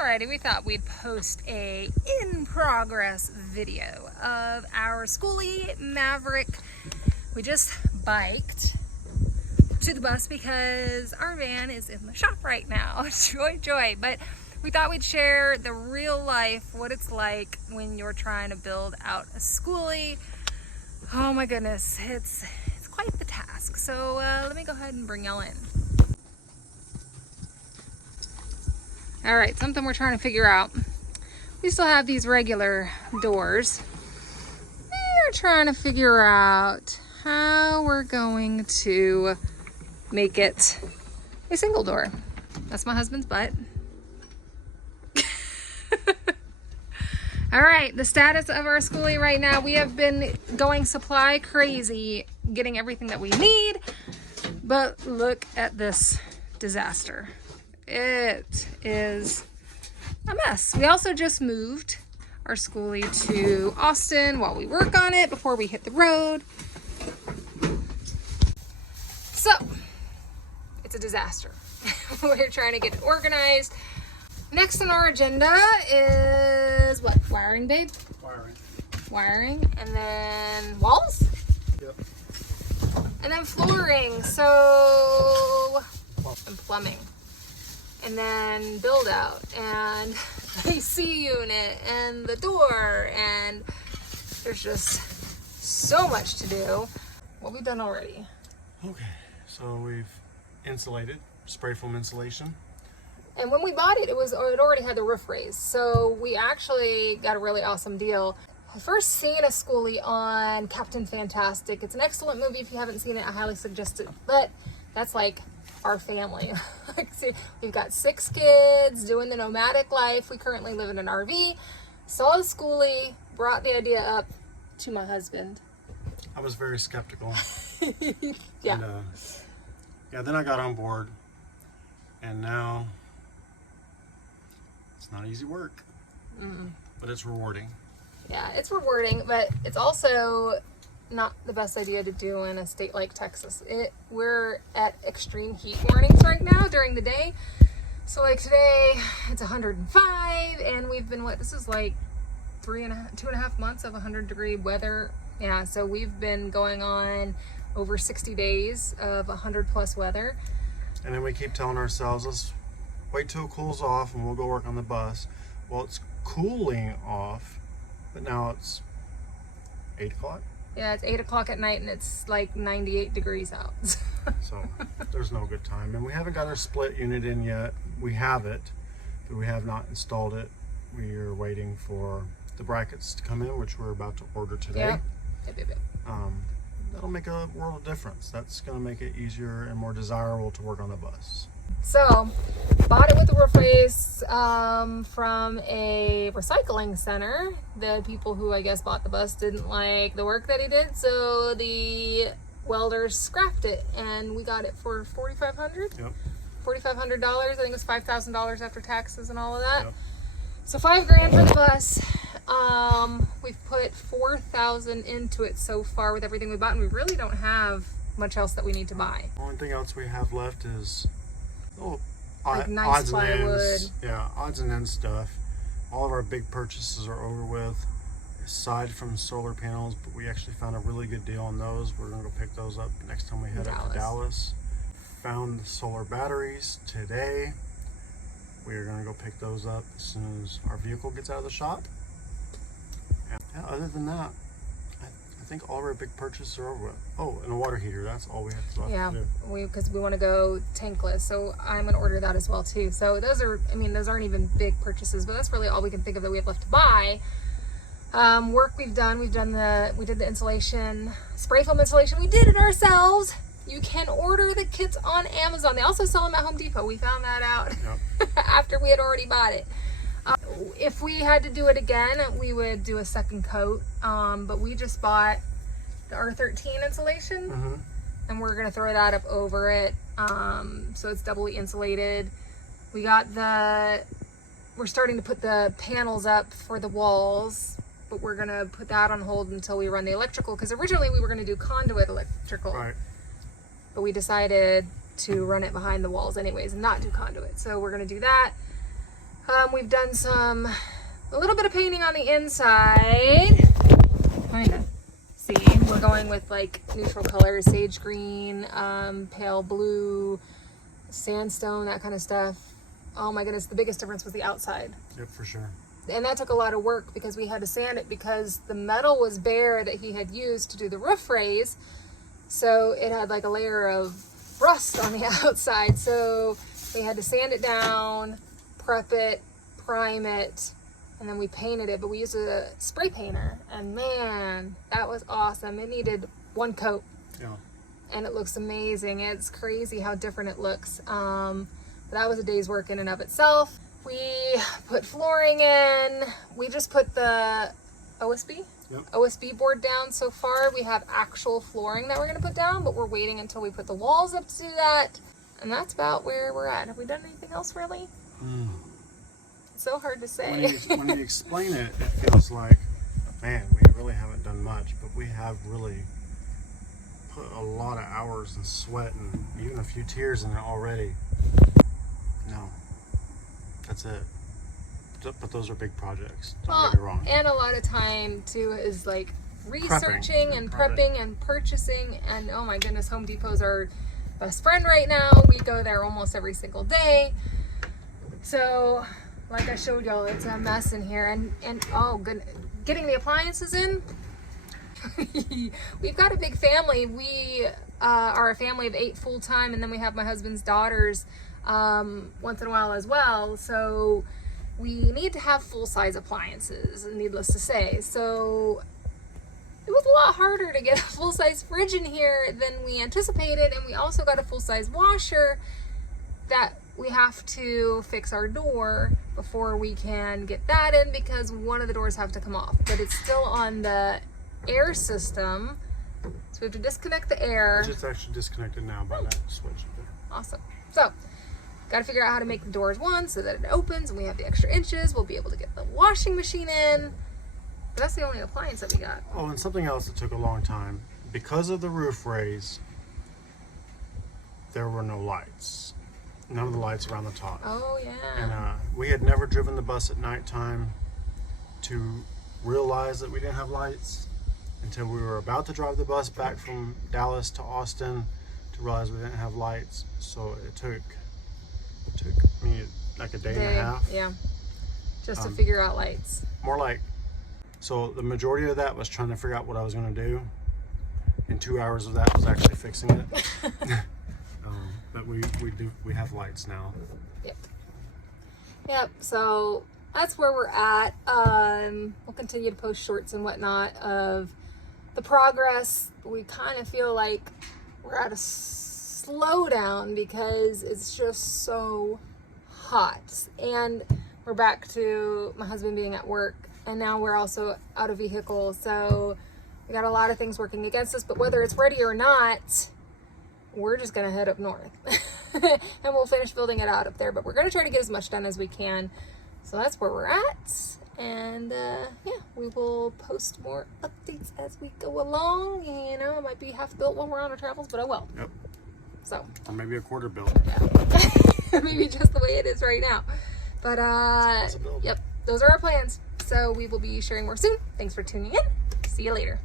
Alrighty, we thought we'd post a in-progress video of our Skoolie Maverick. We just biked to the bus because our van is in the shop right now. Joy. But we thought we'd share the real life, what it's like when you're trying to build out a Skoolie. Oh my goodness, it's quite the task. So let me go ahead and bring y'all in. All right, something we're trying to figure out. We still have these regular doors. We're trying to figure out how we're going to make it a single door. That's my husband's butt. All right, the status of our Skoolie right now. We have been going supply crazy, getting everything that we need, but look at this disaster. It is a mess. We also just moved our Skoolie to Austin while we work on it before we hit the road. So, it's a disaster. We're trying to get it organized. Next on our agenda is what? Wiring, babe? Wiring, and then walls? Yep. And then flooring, and plumbing. And then build out and AC unit and the door, and there's just so much to do. What we've done already. Okay, so we've insulated, spray foam insulation. And when we bought it, it already had the roof raised. So we actually got a really awesome deal. I first seen a Skoolie on Captain Fantastic. It's an excellent movie. If you haven't seen it, I highly suggest it. But that's like our family. See, we've got 6 kids doing the nomadic life. We currently live in an RV. Saw the Skoolie, brought the idea up to my husband. I was very skeptical. Yeah. And, then I got on board, and now it's not easy work, but it's rewarding. Yeah, it's rewarding, but it's also not the best idea to do in a state like Texas. We're at extreme heat warnings right now during the day. So like today it's 105 and we've been this is like 2.5 months of 100-degree weather. Yeah, so we've been going on over 60 days of 100+ weather. And then we keep telling ourselves, let's wait till it cools off and we'll go work on the bus. Well, it's cooling off, but now it's 8 o'clock. Yeah, it's 8 o'clock at night and it's like 98 degrees out. So there's no good time. And we haven't got our split unit in yet. We have it, but we have not installed it. We are waiting for the brackets to come in, which we're about to order today. Yep. That'll make a world of difference. That's going to make it easier and more desirable to work on the bus. So, bought it with the roof raise from a recycling center. The people who I guess bought the bus didn't like the work that he did, so the welders scrapped it, and we got it for $4,500. Yep. $4,500. I think it was $5,000 after taxes and all of that. Yep. So $5,000 for the bus. We've put $4,000 into it so far with everything we bought, and we really don't have much else that we need to buy. The only thing else we have left is like nice plywood. Yeah, odds and ends stuff. All of our big purchases are over with, aside from solar panels, but we actually found a really good deal on those. We're gonna go pick those up next time we head up to Dallas. Found the solar batteries today. We are gonna go pick those up as soon as our vehicle gets out of the shop. And yeah, other than that, I think all of our big purchases are over with. Oh, and a water heater. That's all we have to do. Yeah, because we want to go tankless. So I'm going to order that as well too. So those aren't even big purchases, but that's really all we can think of that we have left to buy. Work we did the insulation, spray foam insulation. We did it ourselves. You can order the kits on Amazon. They also sell them at Home Depot. We found that out after we had already bought it. If we had to do it again, we would do a second coat, but we just bought the R13 insulation, and we're going to throw that up over it, so it's doubly insulated. We're starting to put the panels up for the walls, but we're going to put that on hold until we run the electrical, because originally we were going to do conduit electrical, right, but we decided to run it behind the walls anyways and not do conduit, so we're going to do that. We've done a little bit of painting on the inside. Kind of. See, we're going with like neutral colors, sage green, pale blue, sandstone, that kind of stuff. Oh my goodness, the biggest difference was the outside. Yep, for sure. And that took a lot of work because we had to sand it because the metal was bare that he had used to do the roof raise. So it had like a layer of rust on the outside. So we had to sand it down, prep it, prime it, and then we painted it. But we used a spray painter, and man, that was awesome. It needed one coat. Yeah. And it looks amazing. It's crazy how different it looks. That was a day's work in and of itself. We put flooring in. We just put the OSB board down so far. We have actual flooring that we're going to put down, but we're waiting until we put the walls up to do that. And that's about where we're at. Have we done anything else, really? It's so hard to say. When you explain it, it feels like, man, we really haven't done much, but we have really put a lot of hours and sweat and even a few tears in it already. No, that's it. But those are big projects. Don't get me wrong. And a lot of time too is like researching and prepping and purchasing. And oh my goodness, Home Depot's our best friend right now. We go there almost every single day. So, like I showed y'all, it's a mess in here. And oh goodness, getting the appliances in. We've got a big family. We are a family of 8 full-time, and then we have my husband's daughters once in a while as well. So we need to have full-size appliances, needless to say. So it was a lot harder to get a full-size fridge in here than we anticipated, and we also got a full-size washer that we have to fix our door before we can get that in because one of the doors have to come off, but it's still on the air system, so we have to disconnect the air. It's actually disconnected now by that switch. Awesome. So got to figure out how to make the doors so that it opens and we have the extra inches. We'll be able to get the washing machine in. But that's the only appliance that we got. Oh, and something else that took a long time. Because of the roof raise, there were no lights. None of the lights around the top. Oh, yeah. And we had never driven the bus at nighttime to realize that we didn't have lights until we were about to drive the bus back from Dallas to Austin to realize we didn't have lights. So it took me like a day and a half. Yeah, just to figure out lights. More like, so the majority of that was trying to figure out what I was going to do, and 2 hours of that was actually fixing it. But we have lights now. Yep. So that's where we're at. We'll continue to post shorts and whatnot of the progress. We kind of feel like we're at a slowdown because it's just so hot, and we're back to my husband being at work, and now we're also out of vehicle, so we got a lot of things working against us. But whether it's ready or not, we're just gonna head up north and we'll finish building it out up there, but we're gonna try to get as much done as we can. So that's where we're at, and yeah, we will post more updates as we go along. You know, it might be half built when we're on our travels, but I will. Yep. So, or maybe a quarter built. Yeah. Maybe just the way it is right now. But yep, those are our plans. So we will be sharing more soon. Thanks for tuning in. See you later.